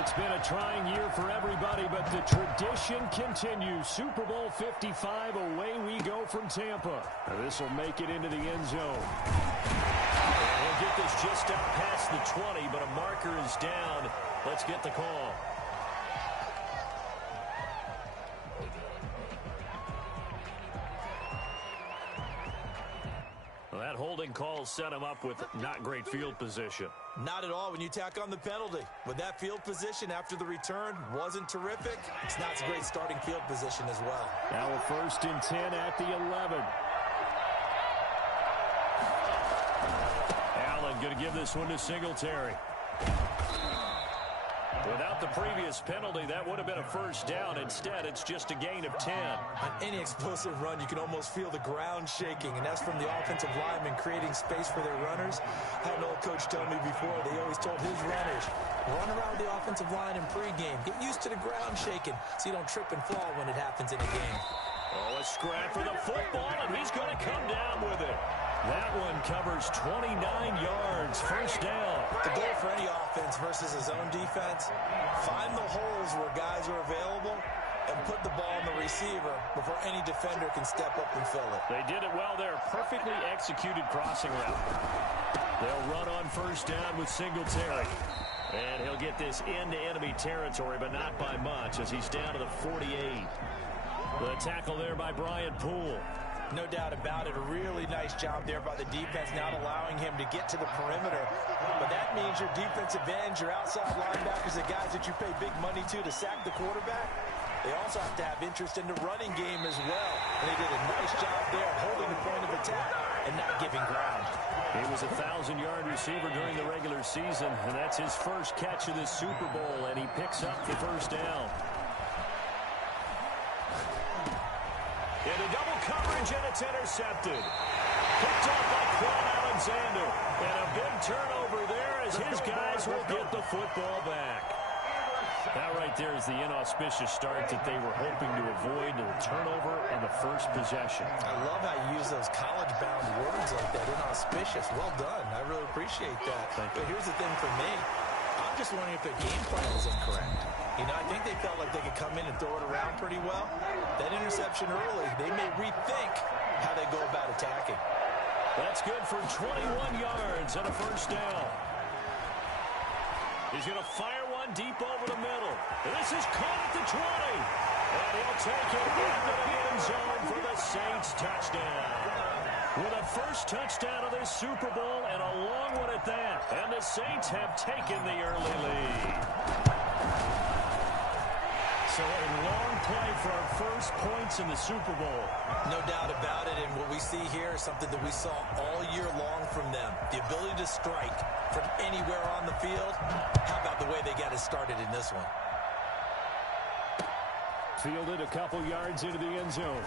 It's been a trying year for everybody, but the tradition continues. Super Bowl 55, away we go from Tampa. This will make it into the end zone. He'll get this just up past the 20, but a marker is down. Let's get the call. Well, that holding call set him up with not great field position. Not at all when you tack on the penalty. With that field position after the return wasn't terrific, it's not a great starting field position as well. Now a 1st and 10 at the 11. Allen going to give this one to Singletary. Without the previous penalty, that would have been a 1st down. Instead, it's just a gain of 10. On any explosive run, you can almost feel the ground shaking, and that's from the offensive linemen creating space for their runners. I had an old coach tell me before, they always told his runners, run around the offensive line in pregame. Get used to the ground shaking so you don't trip and fall when it happens in a game. Oh, a scrap for the football, and he's going to come down with it. That one covers 29 yards, 1st down. The goal for any offense versus his own defense, find the holes where guys are available and put the ball on the receiver before any defender can step up and fill it. They did it well there. Perfectly executed crossing route. They'll run on 1st down with Singletary. And he'll get this into enemy territory, but not by much as he's down to the 48. The tackle there by Brian Poole. No doubt about it. A really nice job there by the defense, not allowing him to get to the perimeter. But that means your defensive ends, your outside linebackers, the guys that you pay big money to sack the quarterback, they also have to have interest in the running game as well. And they did a nice job there holding the point of attack and not giving ground. He was a 1,000-yard receiver during the regular season, and that's his 1st catch of this Super Bowl, and he picks up the 1st down. Into double coverage, and it's intercepted. Picked up by Tr01lz. And a big turnover there as his guys will get the football back. That right there is the inauspicious start that they were hoping to avoid, the turnover on the 1st possession. I love how you use those college-bound words like that, inauspicious. Well done. I really appreciate that. But here's the thing for me. I'm just wondering if their game plan is incorrect. You know, I think they felt like they could come in and throw it around pretty well. That interception early, they may rethink how they go about attacking. That's good for 21 yards and a 1st down. He's going to fire one deep over the middle. And this is caught at the 20. And he'll take it into the end zone for the Saints touchdown. With a 1st touchdown of this Super Bowl and a long one at that. And the Saints have taken the early lead. So a long play for our 1st points in the Super Bowl. No doubt about it, and what we see here is something that we saw all year long from them. The ability to strike from anywhere on the field. How about the way they got it started in this one? Fielded a couple yards into the end zone.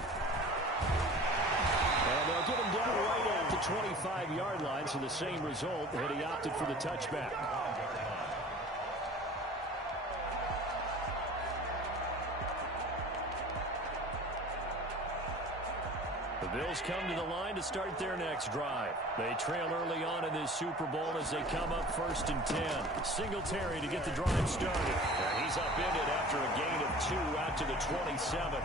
And they'll get him down right at the 25-yard line, so the same result, and he opted for the touchback. The Bills come to the line to start their next drive. They trail early on in this Super Bowl as they come up 1st and 10. Singletary to get the drive started. And he's upended after a gain of 2 out to the 27.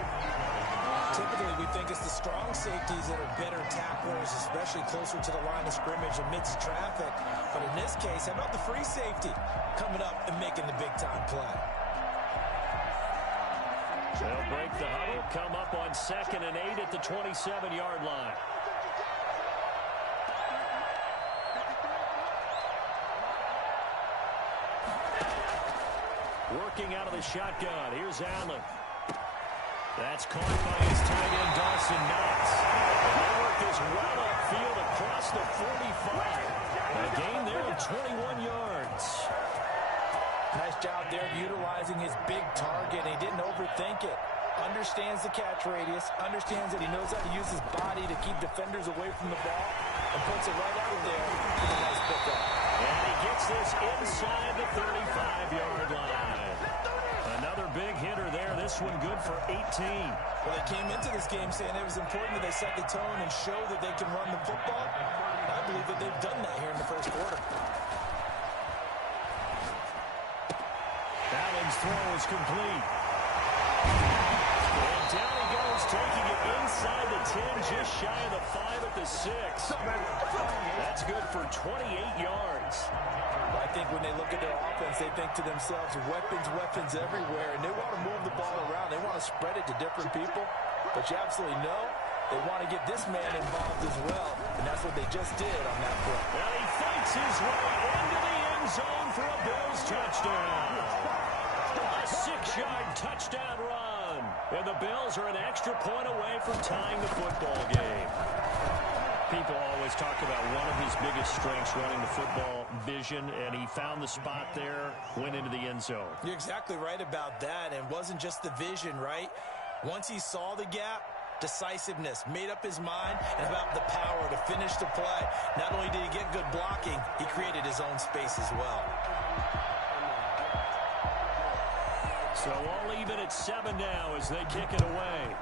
Typically, we think it's the strong safeties that are better tacklers, especially closer to the line of scrimmage amidst traffic. But in this case, how about the free safety coming up and making the big-time play? They'll break the huddle, come up on 2nd and 8 at the 27-yard line. Working out of the shotgun. Here's Allen. That's caught by his tight end, Dawson Knox. And they work this well upfield across the 45. A gain there of 21 yards. Nice job there of utilizing his big target. He didn't overthink it. Understands the catch radius. Understands that he knows how to use his body to keep defenders away from the ball. And puts it right out of there with a nice pickup. And he gets this inside the 35-yard line. Another big hitter there. This one good for 18. Well, they came into this game saying it was important that they set the tone and show that they can run the football. I believe that they've done that here in the 1st quarter. Out throw is complete. And down he goes, taking it inside the 10, just shy of the 5 at the 6. That's good for 28 yards. I think when they look at their offense, they think to themselves, weapons everywhere, and they want to move the ball around. They want to spread it to different people, but you absolutely know they want to get this man involved as well, and that's what they just did on that play. And he fights his way into the end zone for a Bills touchdown. A 6-yard touchdown run, and the Bills are an extra point away from tying the football game. People always talk about one of his biggest strengths running the football, vision, and he found the spot there, went into the end zone. You're exactly right about that, and it wasn't just the vision, right? Once he saw the gap, decisiveness, made up his mind, and about the power to finish the play. Not only did he get good blocking, he created his own space as well. So all even at 7 now as they kick it away.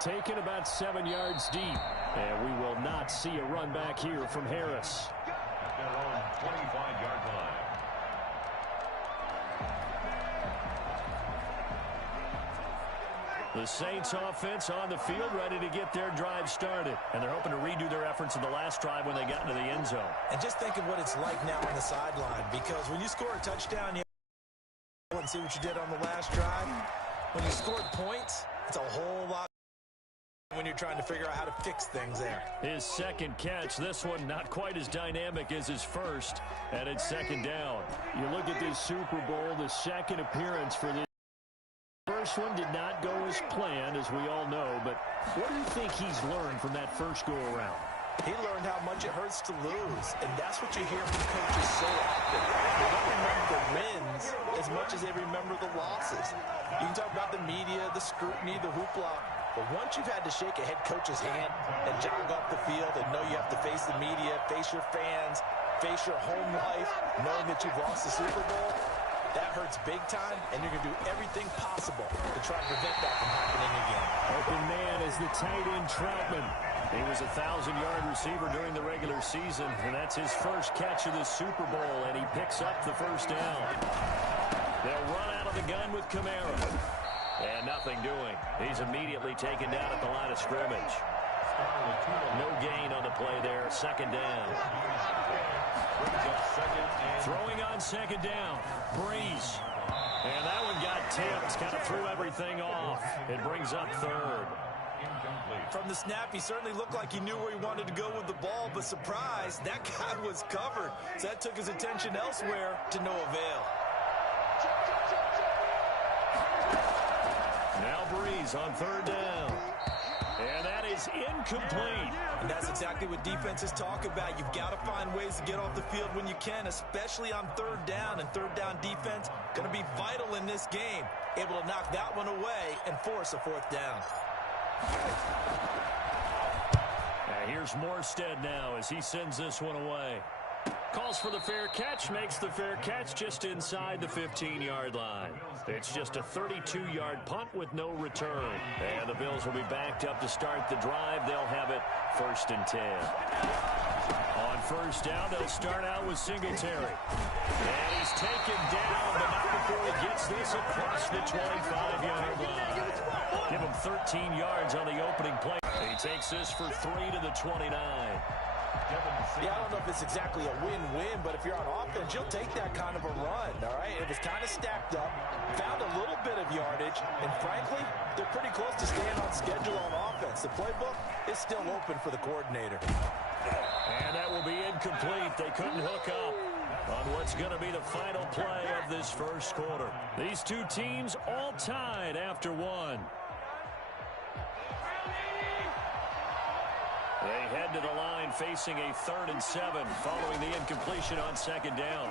Taken about 7 yards deep. And we will not see a run back here from Harris. At their own 25-yard line. The Saints offense on the field, ready to get their drive started. And they're hoping to redo their efforts in the last drive when they got into the end zone. And just think of what it's like now on the sideline, because when you score a touchdown, you and see what you did on the last drive. When you scored points, it's a whole lot when you're trying to figure out how to fix things there. His second catch, this one not quite as dynamic as his first, and it's second down. You look at this Super Bowl, the second appearance for this. First one did not go as planned, as we all know, but what do you think he's learned from that first go-around? He learned how much it hurts to lose, and that's what you hear from coaches so often. They don't remember the wins as much as they remember the losses. You can talk about the media, the scrutiny, the hoopla, but once you've had to shake a head coach's hand and jog off the field and know you have to face the media, face your fans, face your home life, knowing that you've lost the Super Bowl, that hurts big time, and you're going to do everything possible to try and prevent that from happening again. Open man is the tight end Troutman. He was a 1,000-yard receiver during the regular season, and that's his first catch of the Super Bowl, and he picks up the first down. They'll run out of the gun with Kamara. And nothing doing. He's immediately taken down at the line of scrimmage. No gain on the play there. Second down. Throwing on second down. Breeze. And that one got tipped. Kind of threw everything off. It brings up third. From the snap, he certainly looked like he knew where he wanted to go with the ball, but surprise, that guy was covered. So that took his attention elsewhere to no avail. Now Breeze on third down. And that is incomplete. And that's exactly what defenses talk about. You've got to find ways to get off the field when you can, especially on third down. And third down defense going to be vital in this game. Able to knock that one away and force a fourth down. Here's Morstead now as he sends this one away. Calls for the fair catch, makes the fair catch just inside the 15-yard line. It's just a 32-yard punt with no return. And the Bills will be backed up to start the drive. They'll have it 1st and 10. On first down, they'll start out with Singletary. And he's taken down, but not before he gets this across the 25-yard line. Give him 13 yards on the opening play. He takes this for 3 to the 29. Yeah, I don't know if it's exactly a win-win, but if you're on offense, you'll take that kind of a run, all right? It was kind of stacked up, found a little bit of yardage, and frankly, they're pretty close to staying on schedule on offense. The playbook is still open for the coordinator. And that will be incomplete. They couldn't hook up on what's going to be the final play of this first quarter. These two teams all tied after one. They head to the line facing a 3rd and 7 following the incompletion on second down.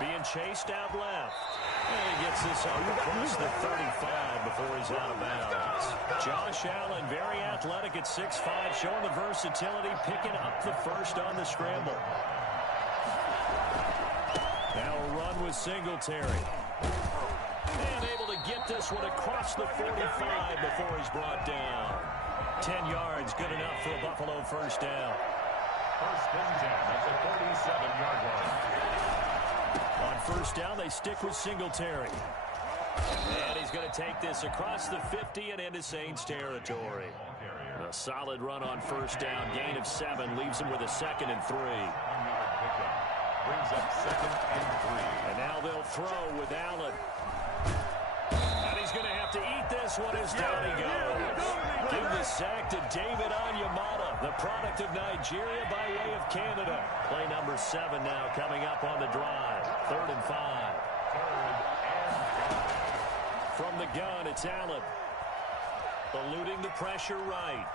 Being chased out left. And he gets this out across the 35 before he's out of bounds. Josh Allen, very athletic at 6'5", showing the versatility, picking up the first on the scramble. Now a run with Singletary. And able to get this one across the 45 before he's brought down. 10 yards, good enough for a Buffalo first down. First and 10 at the 47-yard line. On first down, they stick with Singletary. And he's going to take this across the 50 and into Saints territory. A solid run on first down. Gain of 7 leaves him with a 2nd and 3. Brings up 2nd and 3. And now they'll throw with Allen. And he's going to have to eat this one as down he goes. Give the sack to David Onyemata, the product of Nigeria by way of Canada. Play number 7 now coming up on the drive. 3rd and 5. From the gun, it's Allen. Eluding the pressure right.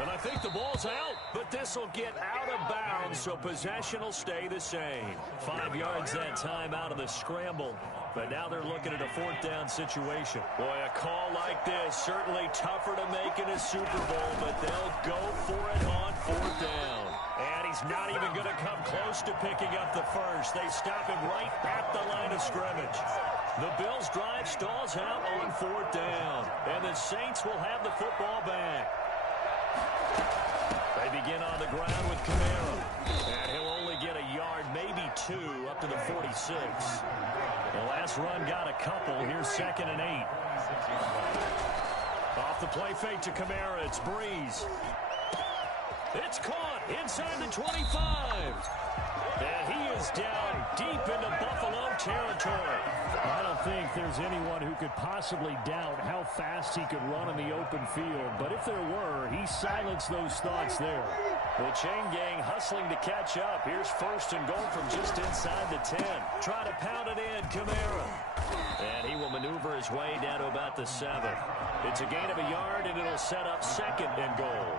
And I think the ball's out, but this will get out of bounds, so possession will stay the same. 5 yards that time out of the scramble, but now they're looking at a 4th down situation. Boy, a call like this, certainly tougher to make in a Super Bowl, but they'll go for it on 4th down. And he's not even going to come close to picking up the first. They stop him right at the line of scrimmage. The Bills' drive stalls out on 4th down, and the Saints will have the football back. They begin on the ground with Kamara, and he'll only get a yard, maybe 2, up to the 46. The last run got a couple. Here's 2nd and 8. Off the play fake to Kamara, it's Breeze. It's caught inside the 25. And he is down deep into Buffalo territory. I don't think there's anyone who could possibly doubt how fast he could run in the open field. But if there were, he silenced those thoughts there. The chain gang hustling to catch up. Here's 1st and goal from just inside the 10. Try to pound it in, Kamara. And he will maneuver his way down to about the 7. It's a gain of a yard, and it'll set up 2nd and goal.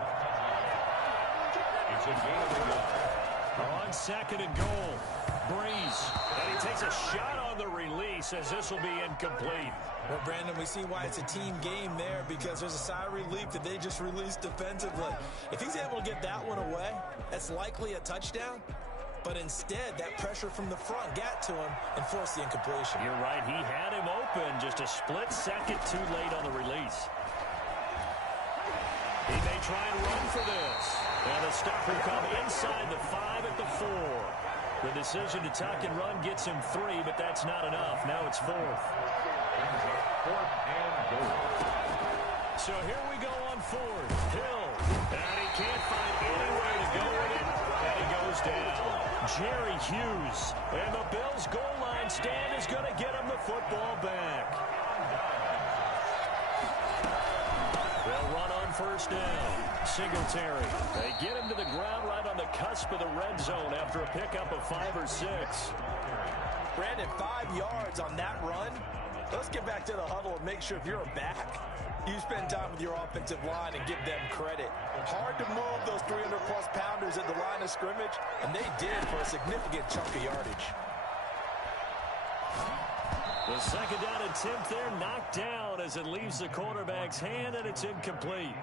It's a gain of a yard. On 2nd and goal, Breeze. And he takes a shot on the release as this will be incomplete. Well, Brandon, we see why it's a team game there, because there's a sigh of relief that they just released defensively. If he's able to get that one away, that's likely a touchdown. But instead, that pressure from the front got to him and forced the incompletion. You're right. He had him open. Just a split second too late on the release. He may try and run for this. And the stop will come inside the 5 at the 4. The decision to tuck and run gets him 3, but that's not enough. Now it's 4th. 4th and goal. So here we go on 4th. Hill. And he can't find anywhere to go with it. And he goes down. Jerry Hughes. And the Bills' goal line stand is going to get him the football back. They'll run on 1st down. Singletary. They get him to the ground right on the cusp of the red zone after a pickup of 5 or 6. Brandon, 5 yards on that run. Let's get back to the huddle and make sure if you're a back, you spend time with your offensive line and give them credit. Hard to move those 300-plus pounders at the line of scrimmage, and they did for a significant chunk of yardage. The 2nd down attempt there knocked down as it leaves the quarterback's hand, and it's incomplete.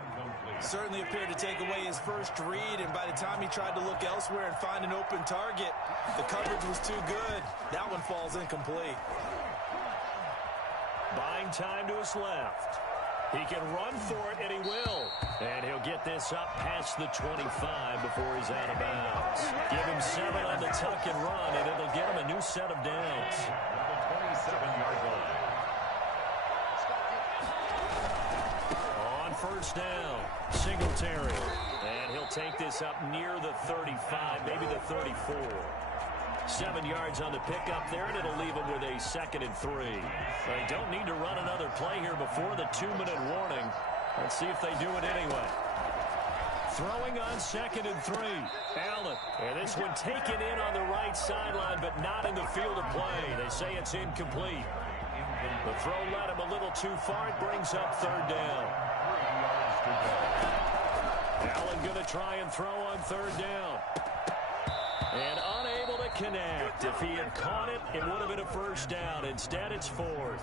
Certainly appeared to take away his first read, and by the time he tried to look elsewhere and find an open target, the coverage was too good. That one falls incomplete. Buying time to his left. He can run for it, and he will. And he'll get this up past the 25 before he's out of bounds. Give him 7 on the tuck and run, and it'll get him a new set of downs. The 27-yard line. On 1st down, Singletary. And he'll take this up near the 35, maybe the 34. 7 yards on the pickup there, and it'll leave him with a 2nd and 3. They don't need to run another play here before the 2-minute warning. Let's see if they do it anyway. Throwing on 2nd and 3. Allen. And this one taken in on the right sideline, but not in the field of play. They say it's incomplete. The throw led him a little too far. It brings up 3rd down. Allen going to try and throw on 3rd down. And unable to connect. If he had caught it, it would have been a 1st down. Instead, it's 4th.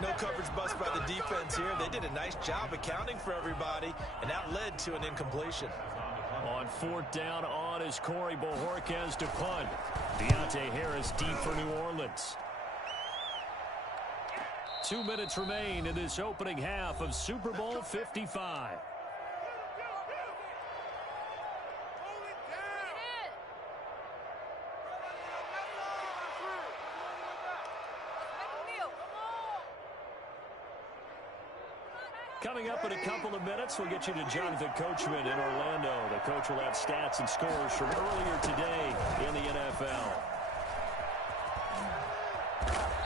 No coverage bust by the defense here. They did a nice job accounting for everybody, and that led to an incompletion. On 4th down, on is Corey Bojorquez to punt. Deontay Harris deep for New Orleans. 2 minutes remain in this opening half of Super Bowl 55. Coming up in a couple of minutes, we'll get you to Jonathan Coachman in Orlando. The coach will have stats and scores from earlier today in the NFL.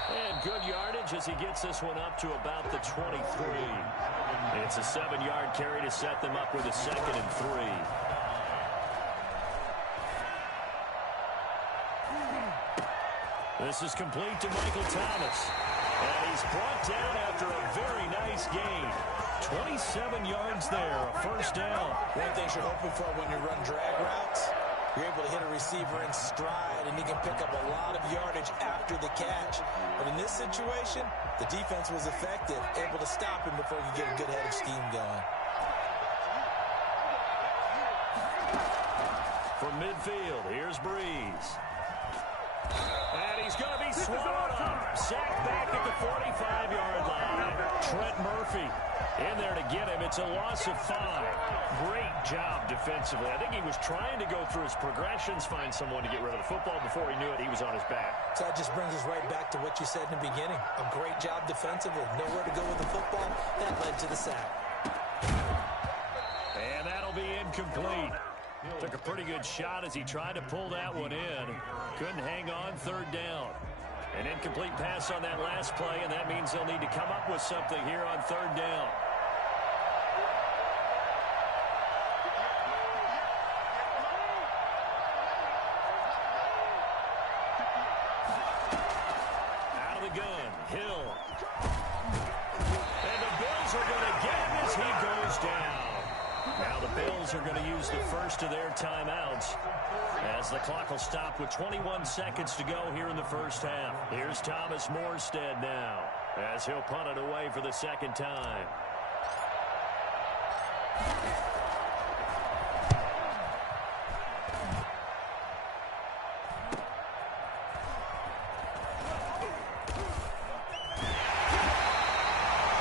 And good yardage as he gets this one up to about the 23. It's a 7-yard carry to set them up with a 2nd and 3. This is complete to Michael Thomas. And he's brought down after a very nice gain. 27 yards there, a first down. One thing you're hoping for when you run drag routes, you're able to hit a receiver in stride, and you can pick up a lot of yardage after the catch. But in this situation, the defense was effective, able to stop him before he could get a good head of steam going. From midfield, here's Breeze. And he's going to be swallowed up. Sacked back at the 45-yard line. Trent Murphy in there to get him. It's a loss of 5. Great job defensively. I think he was trying to go through his progressions, find someone to get rid of the football. Before he knew it, he was on his back. So that just brings us right back to what you said in the beginning. A great job defensively. Nowhere to go with the football. That led to the sack. And that'll be incomplete. Took a pretty good shot as he tried to pull that one in. Couldn't hang on, 3rd down. An incomplete pass on that last play, and that means they'll need to come up with something here on 3rd down. Out of the gun, Hill. And the Bills are going to get him as he goes down. Now the Bills are going to use the first of their timeouts as the clock will stop with 21 seconds to go here in the first half. Here's Thomas Morstead now as he'll punt it away for the 2nd time.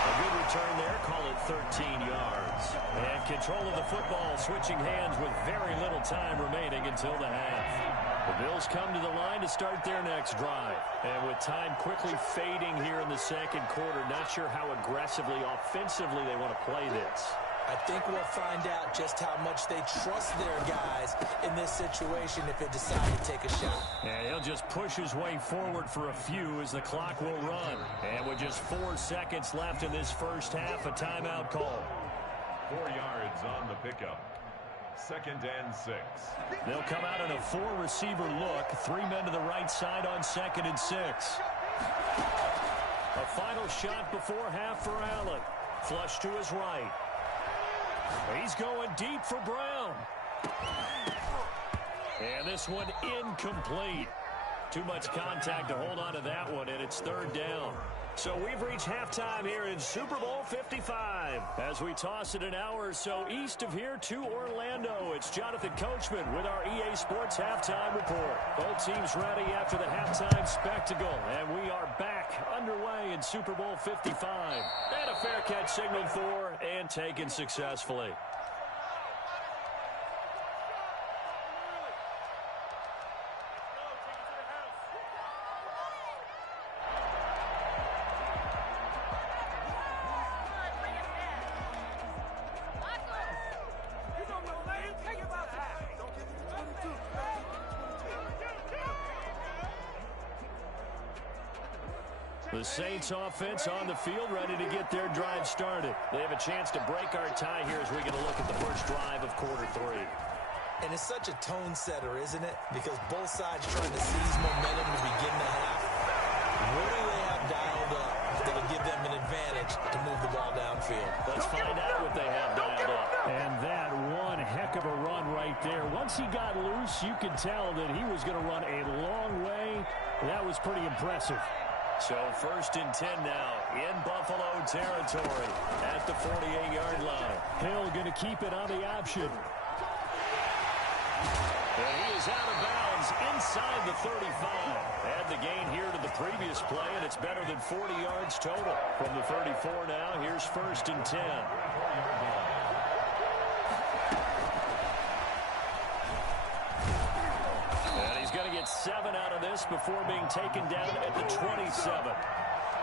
A good return there, call it 13 yards. And control of the football switching hands with very little time remaining until the half. The Bills come to the line to start their next drive. And with time quickly fading here in the 2nd quarter, not sure how aggressively, offensively they want to play this. I think we'll find out just how much they trust their guys in this situation if they decide to take a shot. And he'll just push his way forward for a few as the clock will run. And with just 4 seconds left in this first half, a timeout call. 4 yards on the pickup. 2nd and 6. They'll come out in a 4-receiver look. 3 men to the right side on 2nd and 6. A final shot before half for Allen. Flush to his right. He's going deep for Brown. And this one incomplete. Too much contact to hold on to that one, and it's 3rd down. So we've reached halftime here in Super Bowl 55. As we toss it an hour or so east of here to Orlando, it's Jonathan Coachman with our EA Sports Halftime Report. Both teams ready after the halftime spectacle, and we are back underway in Super Bowl 55. And a fair catch signaled for and taken successfully. The Saints offense on the field, ready to get their drive started. They have a chance to break our tie here as we get a look at the first drive of quarter 3. And it's such a tone setter, isn't it? Because both sides trying to seize momentum to begin the half. What do they have dialed up that'll give them an advantage to move the ball downfield? Let's find out what they have dialed up. And that one heck of a run right there. Once he got loose, you could tell that he was going to run a long way. That was pretty impressive. So 1st and 10 now in Buffalo territory at the 48-yard line. Hill going to keep it on the option. And he is out of bounds inside the 35. Add the gain here to the previous play, and it's better than 40 yards total. From the 34 now, here's 1st and 10. And he's going to get 7 out of this before being taken down at the 27.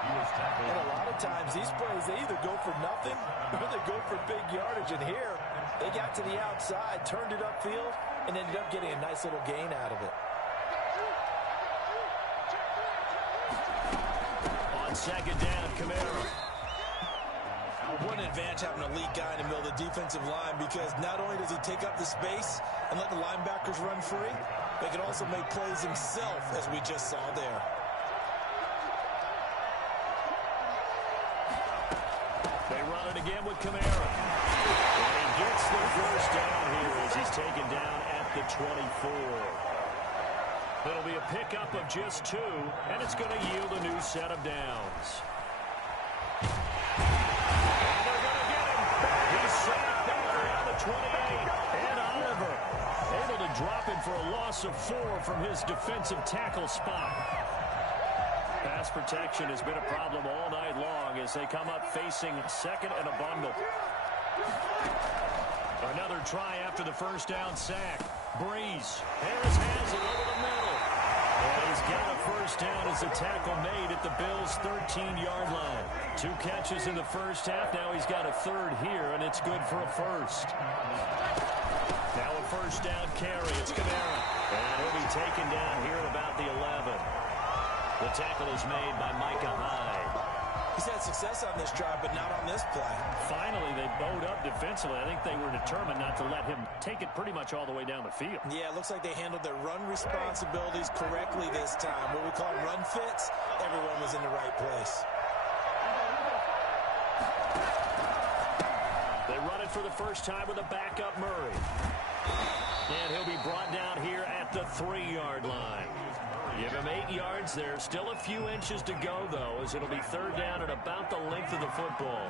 And a lot of times, these plays, they either go for nothing or they go for big yardage. And here, they got to the outside, turned it upfield, and ended up getting a nice little gain out of it. On second down, Kamara. What an advantage having an elite guy in the middle of the defensive line, because not only does he take up the space and let the linebackers run free, but he can also make plays himself, as we just saw there. They run it again with Kamara. And he gets the first down here as he's taken down at the 24. It'll be a pickup of just 2, and it's going to yield a new set of downs. And they're going to get him. He's sacked there around the 28. And Oliver able to drop him for a loss of 4 from his defensive tackle spot. Pass protection has been a problem all night long as they come up facing second and a bundle. Another try after the first down sack. Breeze. Harris has it over the middle. And he's got a first down as the tackle made at the Bills' 13-yard line. 2 catches in the first half. Now he's got a third here, and it's good for a first. Now a first down carry. It's Kamara. And he'll be taken down here at about the 11. The tackle is made by Micah Hyde. He's had success on this drive, but not on this play. Finally, they bowed up defensively. I think they were determined not to let him take it pretty much all the way down the field. Yeah, it looks like they handled their run responsibilities correctly this time. What we call run fits, everyone was in the right place. They run it for the first time with a backup Murray. And he'll be brought down here at the 3-yard line. Give him 8 yards there. Still a few inches to go, though, as it'll be third down at about the length of the football.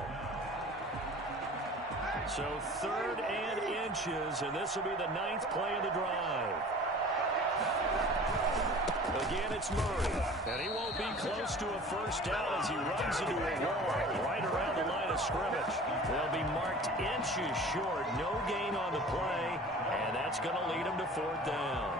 So 3rd and inches, and this will be the 9th play of the drive. Again, it's Murray. And he won't be close to a first down as he runs into a wall right around the line of scrimmage. They'll be marked inches short. No gain on the play, and that's going to lead him to 4th down.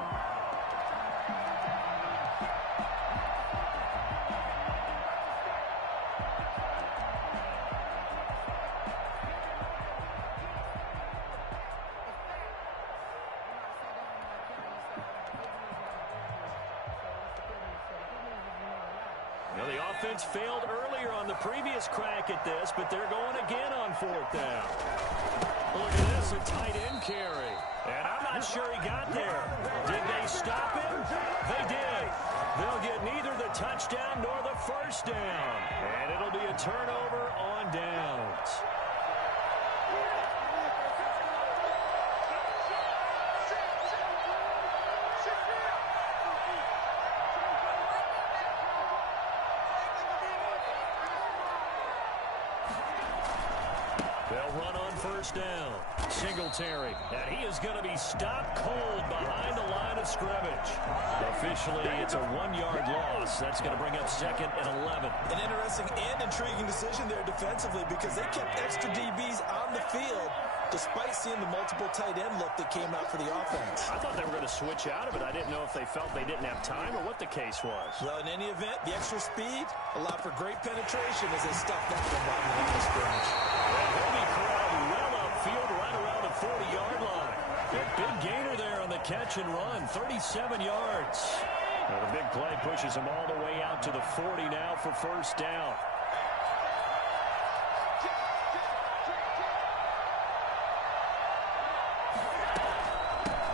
Failed earlier on the previous crack at this, but they're going again on 4th down. Look at this, a tight end carry. And I'm not sure he got there. Did they stop him? They did. They'll get neither the touchdown nor the first down. And it'll be a turnover on downs. They'll run on first down. Singletary. And he is going to be stopped cold behind the line of scrimmage. Officially, it's a 1-yard loss. That's going to bring up 2nd and 11. An interesting and intriguing decision there defensively, because they kept extra DBs on the field despite seeing the multiple tight end look that came out for the offense. I thought they were going to switch out of it. I didn't know if they felt they didn't have time or what the case was. Well, in any event, the extra speed allowed for great penetration as they stuffed that one behind the line of scrimmage. He'll be corralled well upfield right around the 40-yard line. A big gainer there on the catch and run, 37 yards. Now the big play pushes him all the way out to the 40 now for first down.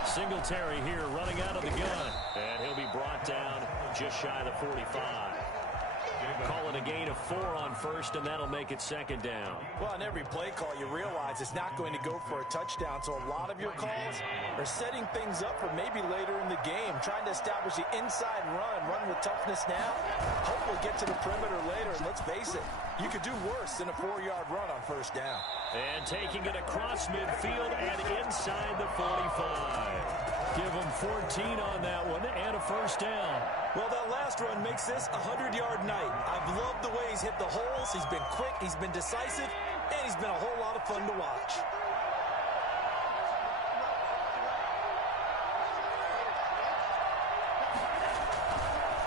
Singletary here running out of the gun. And he'll be brought down just shy of the 45. Call it a gain of 4 on first, and that'll make it 2nd down. Well, on every play call, you realize it's not going to go for a touchdown, so a lot of your calls are setting things up for maybe later in the game, trying to establish the inside run with toughness now, hopefully get to the perimeter later, and let's face it, you could do worse than a 4-yard run on first down. And taking it across midfield and inside the 45. Give him 14 on that one and a first down. Well, that last run makes this a 100-yard night. I've loved the way he's hit the holes. He's been quick, he's been decisive, and he's been a whole lot of fun to watch.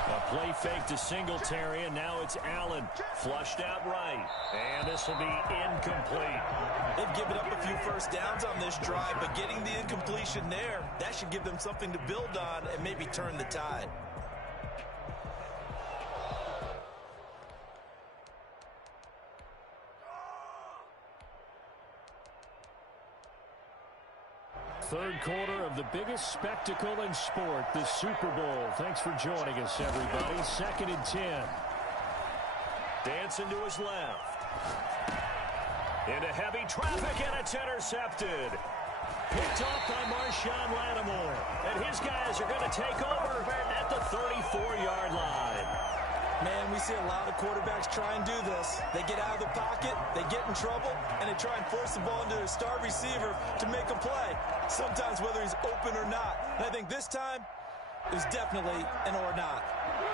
A Play fake to Singletary, and now it's Allen. Flushed out right. And this will be incomplete. They've given up a few first downs on this drive, but getting the incompletion there, that should give them something to build on and maybe turn the tide. Third quarter of the biggest spectacle in sport, the Super Bowl. Thanks for joining us, everybody. 2nd and 10. Dancing to his left. Into heavy traffic, and it's intercepted. Picked off by Marshawn Lattimore. And his guys are going to take over at the 34-yard line. Man, we see a lot of quarterbacks try and do this. They get out of the pocket, they get in trouble, and they try and force the ball into their star receiver to make a play, sometimes whether he's open or not. And I think this time, it was definitely an or not.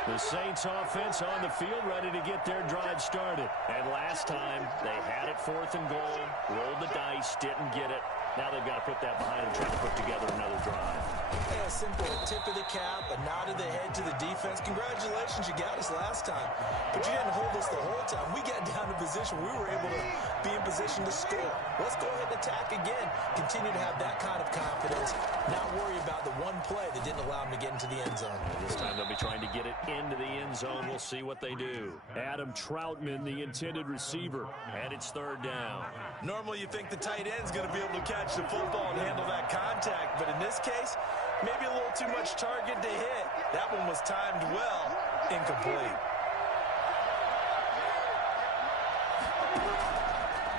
The Saints offense on the field ready to get their drive started. And last time, they had it 4th and goal, rolled the dice, didn't get it. Now they've got to put that behind them, try to put together another drive. Yeah, a simple tip of the cap, a nod of the head to the defense. Congratulations, you got us last time. But you didn't hold us the whole time. We got down to position. We were able to be in position to score. Let's go ahead and attack again. Continue to have that kind of confidence. Not worry about the one play that didn't allow them to get into the end zone. This time they'll be trying to get it into the end zone. We'll see what they do. Adam Troutman, the intended receiver. And it's 3rd down. Normally you think the tight end's going to be able to catch the football and handle that contact, but in this case, maybe a little too much target to hit. That one was timed well, incomplete.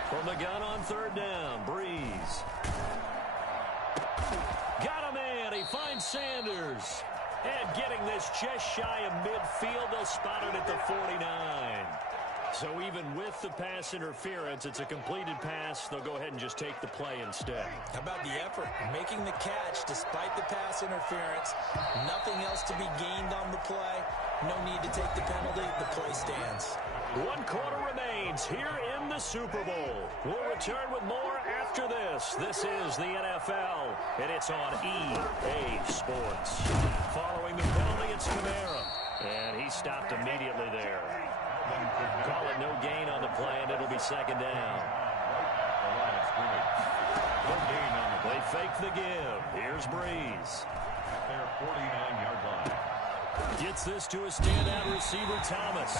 From the gun on 3rd down, Breeze. Got him in. He finds Sanders. And getting this just shy of midfield, they'll spot it at the 49. So even with the pass interference, it's a completed pass. They'll go ahead and just take the play instead. How about the effort? Making the catch despite the pass interference. Nothing else to be gained on the play. No need to take the penalty. The play stands. 1 quarter remains here in the Super Bowl. We'll return with more after this. This is the NFL, and it's on EA Sports. Following the penalty, it's Kamara. And he stopped immediately there. Call it no gain on the play, and it'll be 2nd down. They fake the give. Here's Breeze. Their 49-yard line. Gets this to a standout receiver, Thomas.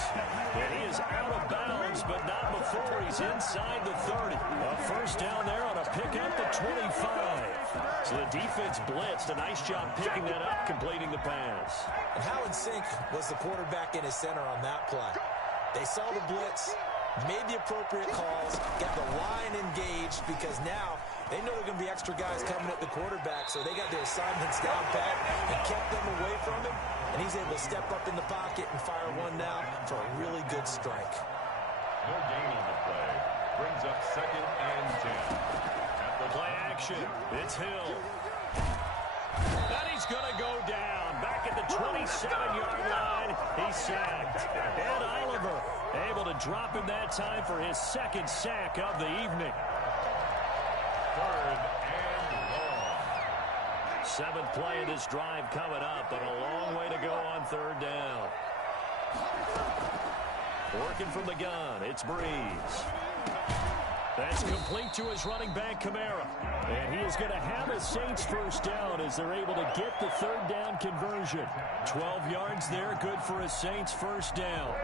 And he is out of bounds, but not before he's inside the 30. A 1st down there on a pickup at 25. So the defense blitzed. A nice job picking that up, completing the pass. And how in sync was the quarterback in his center on that play? They saw the blitz, made the appropriate calls, got the line engaged because now they know there are going to be extra guys coming at the quarterback, so they got their assignments down pat and kept them away from him, and he's able to step up in the pocket and fire one now for a really good strike. No gain on the play. Brings up 2nd and 10. At the play action, it's Hill. And he's going to go down. Back at the 27-yard line, he's sacked. And Oliver able to drop him that time for his 2nd sack of the evening. 3rd and long. 7th play of this drive coming up, and a long way to go on 3rd down. Working from the gun, it's Breeze. That's complete to his running back, Kamara. And he is going to have a Saints 1st down as they're able to get the 3rd down conversion. 12 yards there, good for a Saints 1st down.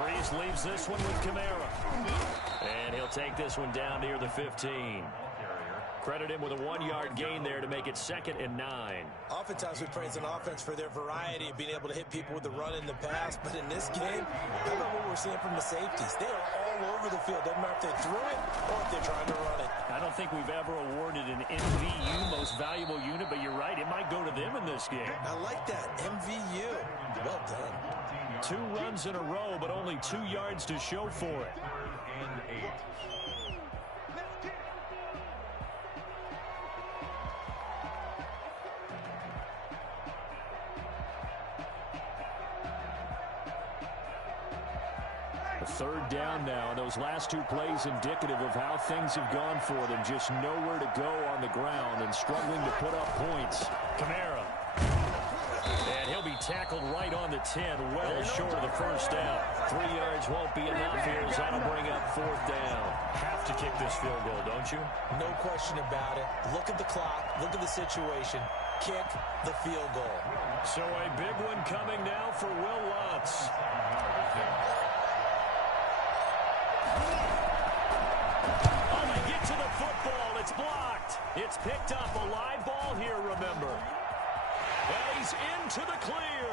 Breeze leaves this one with Kamara. And he'll take this one down near the 15. Credit him with a 1-yard gain there to make it 2nd and 9. Oftentimes we praise an offense for their variety of being able to hit people with the run in the pass, but in this game, how about what we're seeing from the safeties? They are all over the field. Doesn't matter if they threw it or if they're trying to run it. I don't think we've ever awarded an MVU, most valuable unit, but you're right, it might go to them in this game. I like that, MVU. Well done. 2 runs in a row, but only 2 yards to show for it. 3rd and 8. A third down now, and those last two plays indicative of how things have gone for them. Just nowhere to go on the ground and struggling to put up points. Kamara. And he'll be tackled right on the 10, well short of the first down. 3 yards won't be enough here as that'll bring up fourth down. Have to kick this field goal, don't you? No question about it. Look at the clock. Look at the situation. Kick the field goal. So a big one coming now for Will Lutz. Oh, they get to the football. It's blocked. It's picked up. A live ball here, remember. And he's into the clear.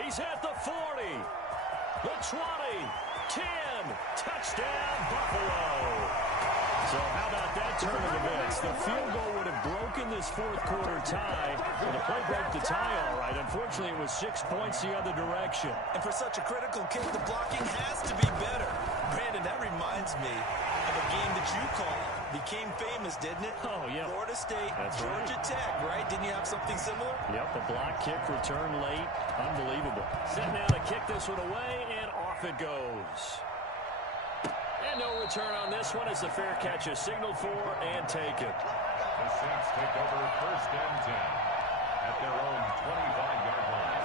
He's at the 40, the 20, 10. Touchdown, Buffalo. So how about that turn of events? The field goal would have broken this fourth quarter tie. Well, the play broke the tie all right. Unfortunately, it was 6 points the other direction. And for such a critical kick, the blocking has to be better. Brandon, that reminds me of a game that you called. Became famous, didn't it? Oh, yeah. Florida State, That's Georgia Tech, right? Didn't you have something similar? Yep, a block kick, return late. Unbelievable. Set now to kick this one away, and off it goes. And no return on this one as the fair catch is signaled for and taken. The Saints take over first and 10 at their own 25-yard line.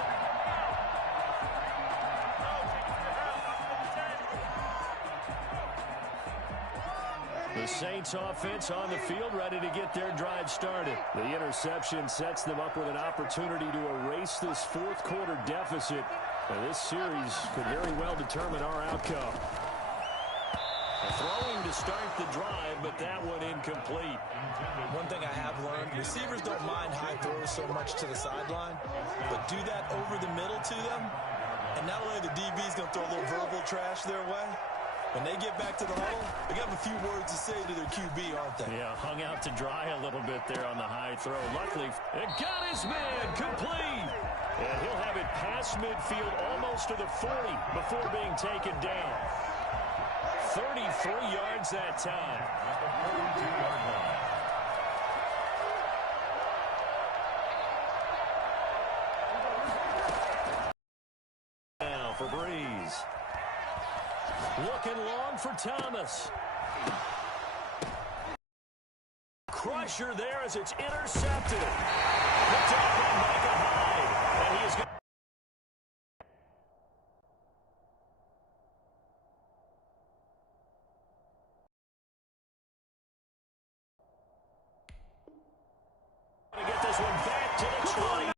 The Saints offense on the field, ready to get their drive started. The interception sets them up with an opportunity to erase this fourth quarter deficit. And this series could very well determine our outcome. Throwing to start the drive, but that one incomplete. One thing I have learned, receivers don't mind high throws so much to the sideline, but do that over the middle to them, and not only the DB's going to throw a little verbal trash their way, when they get back to the huddle, they got a few words to say to their QB, aren't they? Yeah, hung out to dry a little bit there on the high throw. Luckily, it got his man complete. And he'll have it past midfield almost to the 40 before being taken down. 33 yards that time. Now for Breeze. Looking long for Thomas. Crusher there as it's intercepted. Picked up by Michael Hyde. And he is going to get this one back to the 20.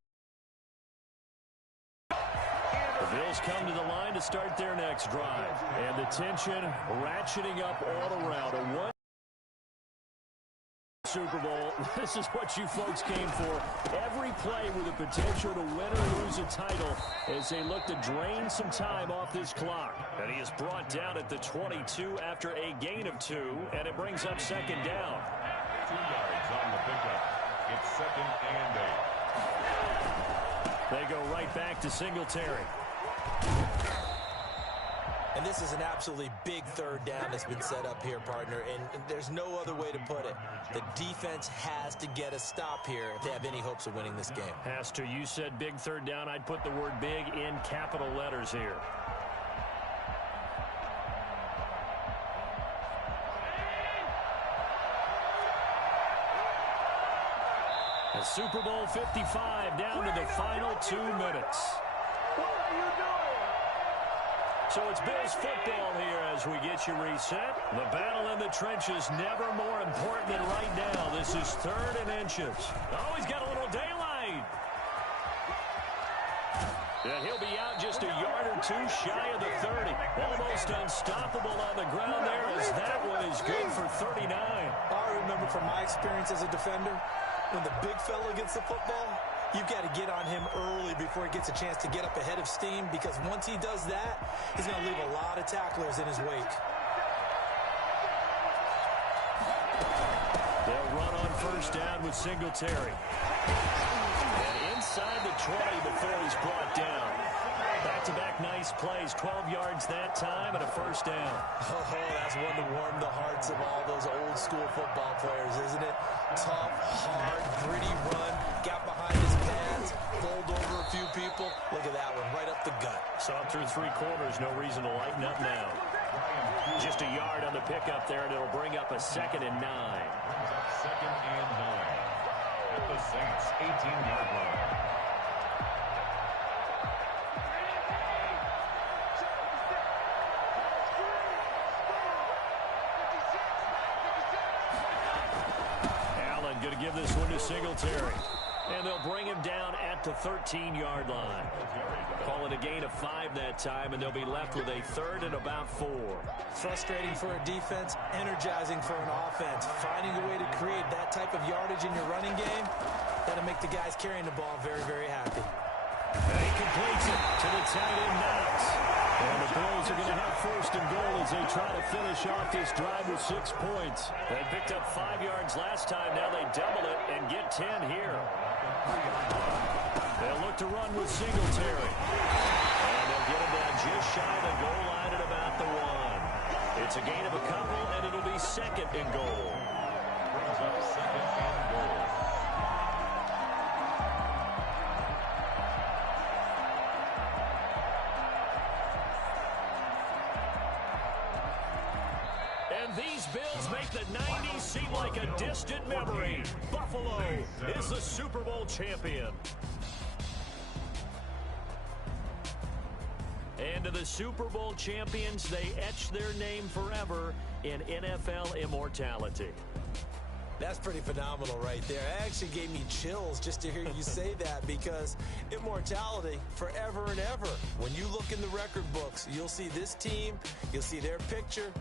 The Bills come to the line to start their next drive. And the tension ratcheting up all around. A one Super Bowl. This is what you folks came for. Every play with the potential to win or lose a title as they look to drain some time off this clock. And he is brought down at the 22 after a gain of 2, and it brings up second down. 2 yards on the pickup. It's second and 8. They go right back to Singletary. And this is an absolutely big third down that's been set up here, partner, and there's no other way to put it. The defense has to get a stop here if they have any hopes of winning this game. Has to. You said big third down. I'd put the word big in capital letters here. And Super Bowl 55 down to the final 2 minutes. What are you doing? So it's Bills football here as we get you reset. The battle in the trenches never more important than right now. This is 3rd and inches. Oh, he's got a little daylight. And he'll be out just a yard or 2 shy of the 30. Almost unstoppable on the ground there as that one is good for 39. I remember from my experience as a defender, when the big fella gets the football, you've got to get on him early before he gets a chance to get up ahead of steam, because once he does that, he's going to leave a lot of tacklers in his wake. They'll run on first down with Singletary. And inside the 20 before he's brought down. Back-to-back nice plays, 12 yards that time and a first down. Oh, that's one to warm the hearts of all those old-school football players, isn't it? Tough, hard, gritty run, got behind his pads, bowled over a few people. Look at that one, right up the gut. Saw through 3 quarters, no reason to lighten up now. Just a yard on the pickup there, and it'll bring up a 2nd and 9. Second and 9 at the Saints' 18-yard line. Allen going to give this one to Singletary. And they'll bring him down at the 13-yard line. Call it a gain of 5 that time, and they'll be left with a 3rd and about 4. Frustrating for a defense, energizing for an offense. Finding a way to create that type of yardage in your running game, that'll make the guys carrying the ball very, very happy. And he completes it to the tight end Knox. And the Bills are going to have 1st and goal as they try to finish off this drive with 6 points. They picked up 5 yards last time. Now they double it and get 10 here. They'll look to run with Singletary. And they'll get him down just shy of the goal line at about the 1. It's a gain of a couple, and it'll be 2nd and goal. Brings up 2nd and goal. And these Bills make the 90s seem like a distant memory. Buffalo is the Super Bowl champion. And to the Super Bowl champions, they etch their name forever in NFL immortality. That's pretty phenomenal right there. It actually gave me chills just to hear you say that, because immortality forever and ever. When you look in the record books, you'll see this team, you'll see their picture,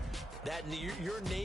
that your name